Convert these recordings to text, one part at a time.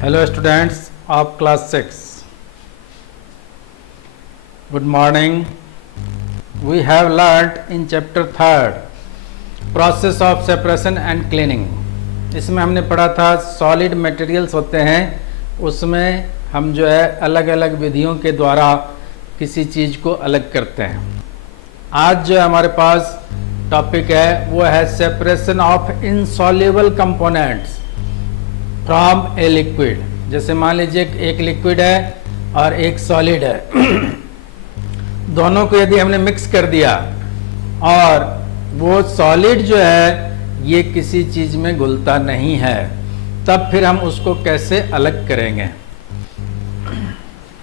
Hello students of class 6. Good morning. We have learnt in chapter 3rd process of separation and cleaning. इसमें हमने पढ़ा था solid materials होते हैं, उसमें हम जो है अलग अलग विधियों के द्वारा किसी चीज़ को अलग करते हैं। आज जो हमारे पास टॉपिक है वो है separation of insoluble components from a liquid. जैसे मान लीजिए एक लिक्विड है और एक सॉलिड है दोनों को यदि हमने मिक्स कर दिया और वो सॉलिड जो है ये किसी चीज में घुलता नहीं है, तब फिर हम उसको कैसे अलग करेंगे।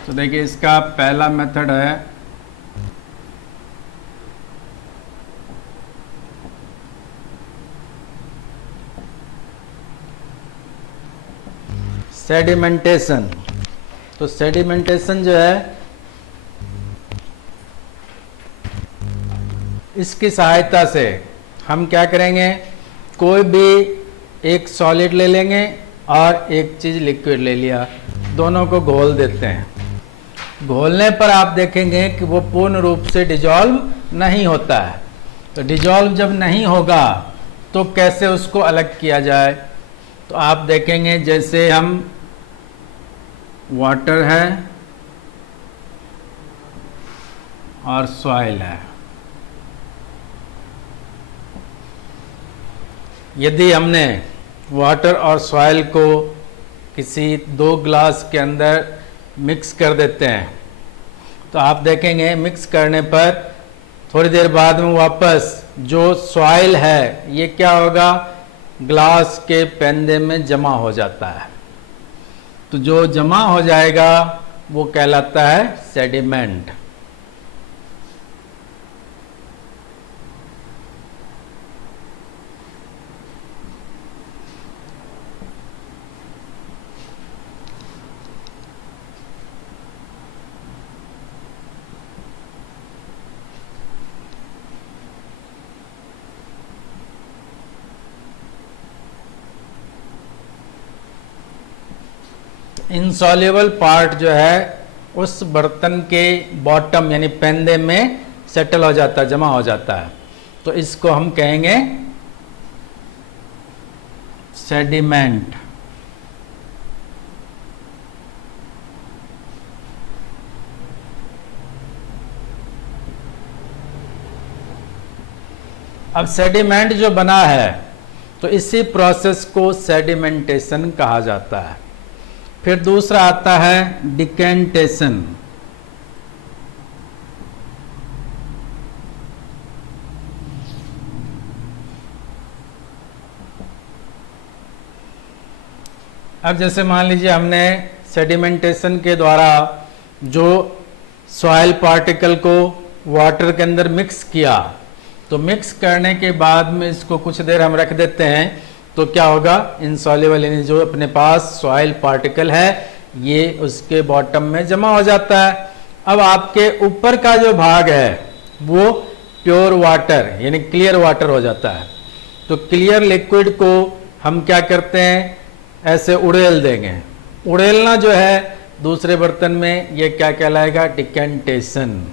तो देखिए इसका पहला मेथड है सेडिमेंटेशन। तो सेडिमेंटेशन जो है इसकी सहायता से हम क्या करेंगे, कोई भी एक सॉलिड ले लेंगे और एक चीज लिक्विड ले लिया, दोनों को घोल देते हैं। घोलने पर आप देखेंगे कि वो पूर्ण रूप से डिजॉल्व नहीं होता है। तो डिजॉल्व जब नहीं होगा तो कैसे उसको अलग किया जाए। तो आप देखेंगे जैसे हम वाटर है और सॉइल है, यदि हमने वाटर और सॉइल को किसी 2 ग्लास के अंदर मिक्स कर देते हैं तो आप देखेंगे मिक्स करने पर थोड़ी देर बाद में वापस जो सॉइल है ये क्या होगा, ग्लास के पेंदे में जमा हो जाता है। तो जो जमा हो जाएगा वो कहलाता है सेडिमेंट। इनसॉल्युबल पार्ट जो है उस बर्तन के बॉटम यानी पेंदे में सेटल हो जाता है, जमा हो जाता है। तो इसको हम कहेंगे सेडिमेंट। अब सेडिमेंट जो बना है तो इसी प्रोसेस को सेडिमेंटेशन कहा जाता है। फिर दूसरा आता है डिकेंटेशन। अब जैसे मान लीजिए हमने सेडिमेंटेशन के द्वारा जो सॉइल पार्टिकल को वाटर के अंदर मिक्स किया, तो मिक्स करने के बाद में इसको कुछ देर हम रख देते हैं तो क्या होगा, इनसॉल्युबल यानी जो अपने पास सॉइल पार्टिकल है ये उसके बॉटम में जमा हो जाता है। अब आपके ऊपर का जो भाग है वो प्योर वाटर यानी क्लियर वाटर हो जाता है। तो क्लियर लिक्विड को हम क्या करते हैं, ऐसे उड़ेल देंगे। उड़ेलना जो है दूसरे बर्तन में ये क्या कहलाएगा, डिकेंटेशन।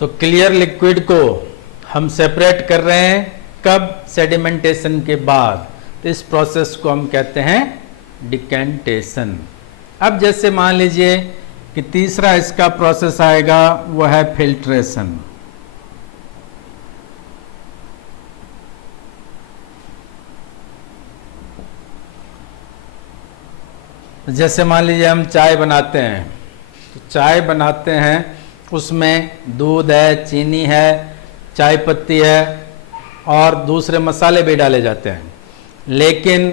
तो क्लियर लिक्विड को हम सेपरेट कर रहे हैं कब, सेडिमेंटेशन के बाद। तो इस प्रोसेस को हम कहते हैं डिकेंटेशन। अब जैसे मान लीजिए कि तीसरा इसका प्रोसेस आएगा वो है फिल्ट्रेशन। जैसे मान लीजिए हम चाय बनाते हैं, तो चाय बनाते हैं उसमें दूध है, चीनी है, चाय पत्ती है और दूसरे मसाले भी डाले जाते हैं। लेकिन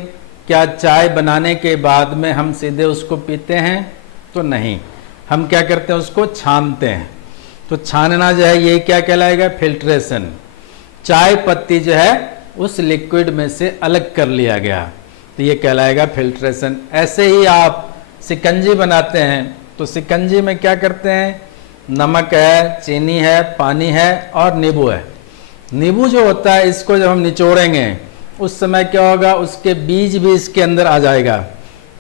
क्या चाय बनाने के बाद में हम सीधे उसको पीते हैं? तो नहीं, हम क्या करते हैं, उसको छानते हैं। तो छानना जो है ये क्या कहलाएगा? फिल्ट्रेशन। चाय पत्ती जो है उस लिक्विड में से अलग कर लिया गया, तो ये कहलाएगा फिल्ट्रेशन। ऐसे ही आप शिकंजी बनाते हैं, तो शिकंजी में क्या करते हैं? नमक है, चीनी है, पानी है और नींबू है। नींबू जो होता है इसको जब हम निचोड़ेंगे उस समय क्या होगा, उसके बीज भी इसके अंदर आ जाएगा।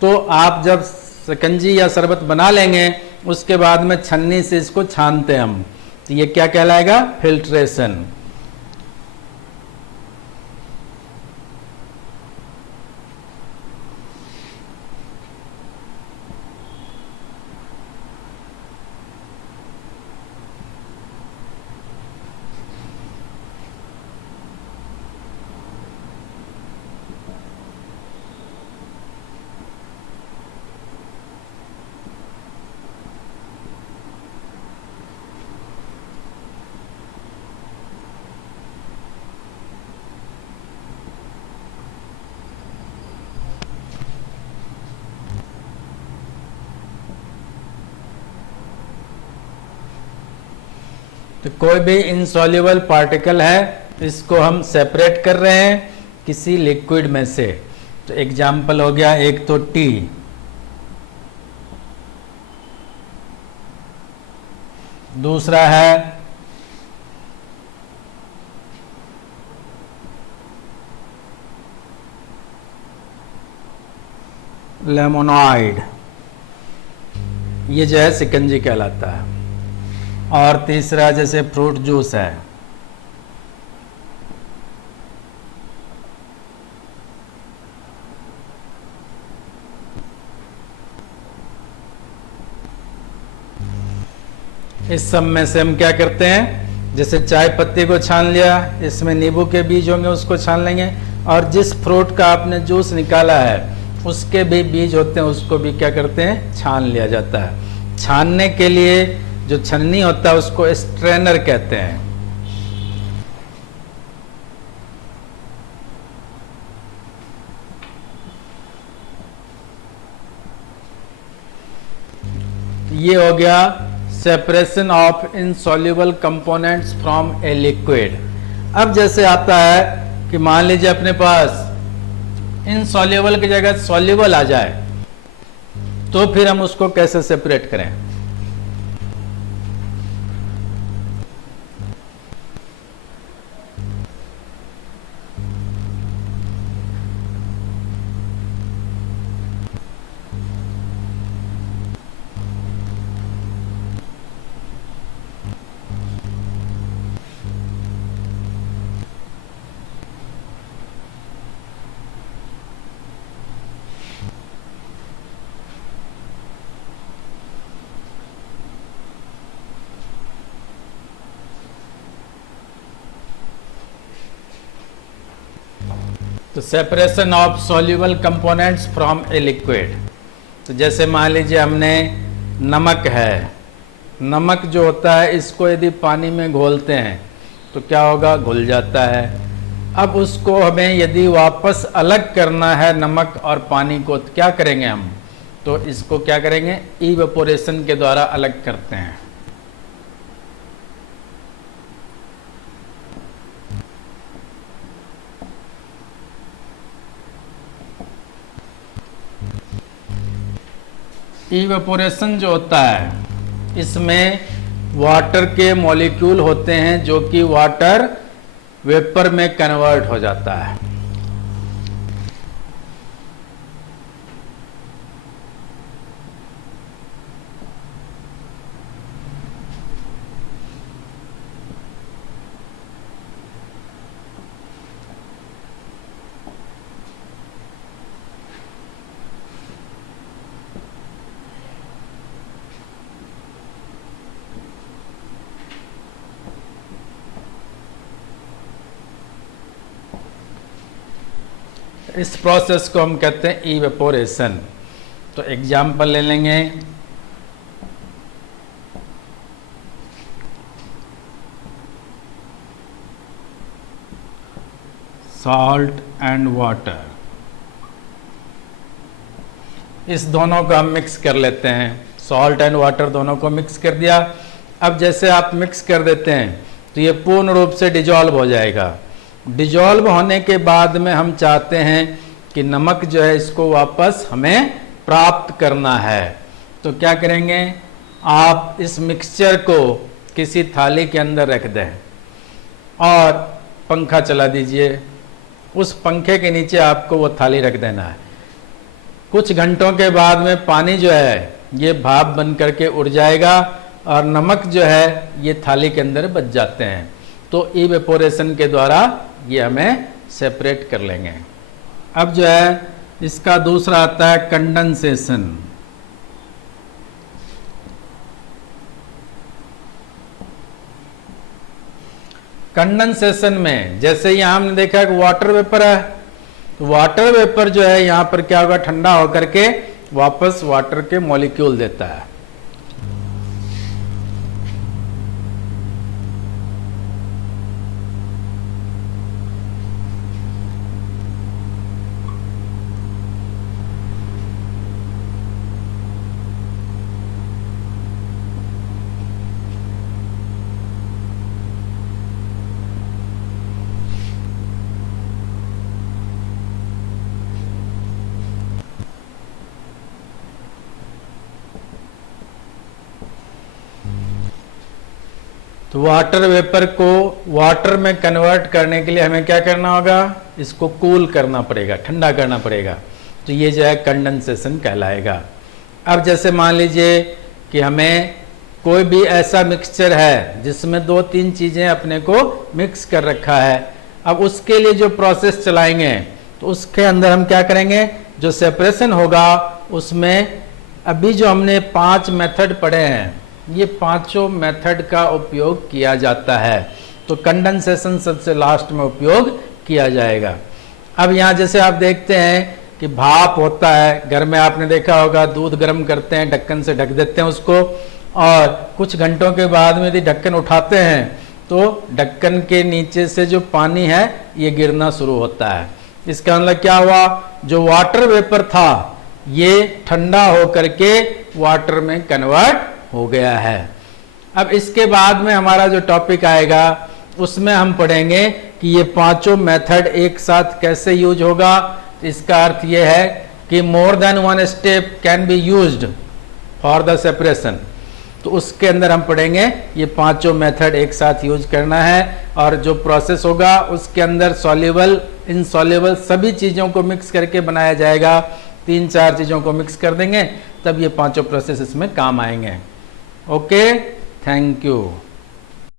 तो आप जब शिकंजी या शरबत बना लेंगे उसके बाद में छन्नी से इसको छानते हैं हम, तो ये क्या कहलाएगा? फिल्ट्रेशन। तो कोई भी इनसॉल्युबल पार्टिकल है, इसको हम सेपरेट कर रहे हैं किसी लिक्विड में से। तो एग्जाम्पल हो गया, एक तो टी, दूसरा है लेमोनाइड, ये जो है शिकंजी कहलाता है। और तीसरा जैसे फ्रूट जूस है, इस सब में से हम क्या करते हैं, जैसे चाय पत्ती को छान लिया, इसमें नींबू के बीज होंगे उसको छान लेंगे, और जिस फ्रूट का आपने जूस निकाला है उसके भी बीज होते हैं उसको भी क्या करते हैं, छान लिया जाता है। छानने के लिए जो छन्नी होता है उसको स्ट्रेनर कहते हैं। ये हो गया separation of insoluble components from a liquid. अब जैसे आता है कि मान लीजिए अपने पास इनसॉल्युबल की जगह सॉल्युबल आ जाए, तो फिर हम उसको कैसे सेपरेट करें? तो separation of soluble components from a liquid. तो जैसे मान लीजिए हमने नमक है, नमक जो होता है इसको यदि पानी में घोलते हैं तो क्या होगा, घुल जाता है। अब उसको हमें यदि वापस अलग करना है नमक और पानी को, तो क्या करेंगे हम, तो इसको क्या करेंगे, इवेपोरेशन के द्वारा अलग करते हैं। इवेपोरेशन जो होता है इसमें वाटर के मॉलिक्यूल होते हैं जो कि वाटर वेपर में कन्वर्ट हो जाता है। इस प्रोसेस को हम कहते हैं इवेपोरेशन। तो एग्जाम्पल ले लेंगे, सॉल्ट एंड वाटर। इस दोनों को हम मिक्स कर लेते हैं, सॉल्ट एंड वाटर दोनों को मिक्स कर दिया। अब जैसे आप मिक्स कर देते हैं तो ये पूर्ण रूप से डिजॉल्व हो जाएगा। डिजॉल्व होने के बाद में हम चाहते हैं कि नमक जो है इसको वापस हमें प्राप्त करना है। तो क्या करेंगे, आप इस मिक्सचर को किसी थाली के अंदर रख दें और पंखा चला दीजिए। उस पंखे के नीचे आपको वो थाली रख देना है। कुछ घंटों के बाद में पानी जो है ये भाप बन करके उड़ जाएगा और नमक जो है ये थाली के अंदर बच जाते हैं। तो इवेपोरेशन के द्वारा ये हमें सेपरेट कर लेंगे। अब जो है इसका दूसरा आता है कंडेंसेशन। कंडेंसेशन में जैसे यहाँ हमने देखा कि वाटर वेपर है, तो वाटर वेपर जो है यहाँ पर क्या होगा, ठंडा होकर के वापस वाटर के मॉलिक्यूल देता है। तो वाटर वेपर को वाटर में कन्वर्ट करने के लिए हमें क्या करना होगा, इसको कूल करना पड़ेगा, ठंडा करना पड़ेगा। तो ये जो है कंडेंसेशन कहलाएगा। अब जैसे मान लीजिए कि हमें कोई भी ऐसा मिक्सचर है जिसमें 2-3 चीज़ें अपने को मिक्स कर रखा है। अब उसके लिए जो प्रोसेस चलाएंगे तो उसके अंदर हम क्या करेंगे, जो सेपरेशन होगा उसमें अभी जो हमने 5 मेथड पढ़े हैं ये पांचों मेथड का उपयोग किया जाता है। तो कंडेंसेशन सबसे लास्ट में उपयोग किया जाएगा। अब यहाँ जैसे आप देखते हैं कि भाप होता है, घर में आपने देखा होगा दूध गर्म करते हैं, ढक्कन से ढक देते हैं उसको, और कुछ घंटों के बाद में यदि ढक्कन उठाते हैं तो ढक्कन के नीचे से जो पानी है ये गिरना शुरू होता है। इसका मतलब क्या हुआ, जो वाटर वेपर था ये ठंडा होकर के वाटर में कन्वर्ट हो गया है। अब इसके बाद में हमारा जो टॉपिक आएगा उसमें हम पढ़ेंगे कि ये पांचों मेथड एक साथ कैसे यूज होगा। इसका अर्थ ये है कि more than one step can be used for the separation. तो उसके अंदर हम पढ़ेंगे ये पांचों मेथड एक साथ यूज करना है, और जो प्रोसेस होगा उसके अंदर सॉल्युबल इनसॉल्युबल सभी चीज़ों को मिक्स करके बनाया जाएगा। 3-4 चीज़ों को मिक्स कर देंगे तब ये पांचों प्रोसेस इसमें काम आएंगे। Okay, thank you.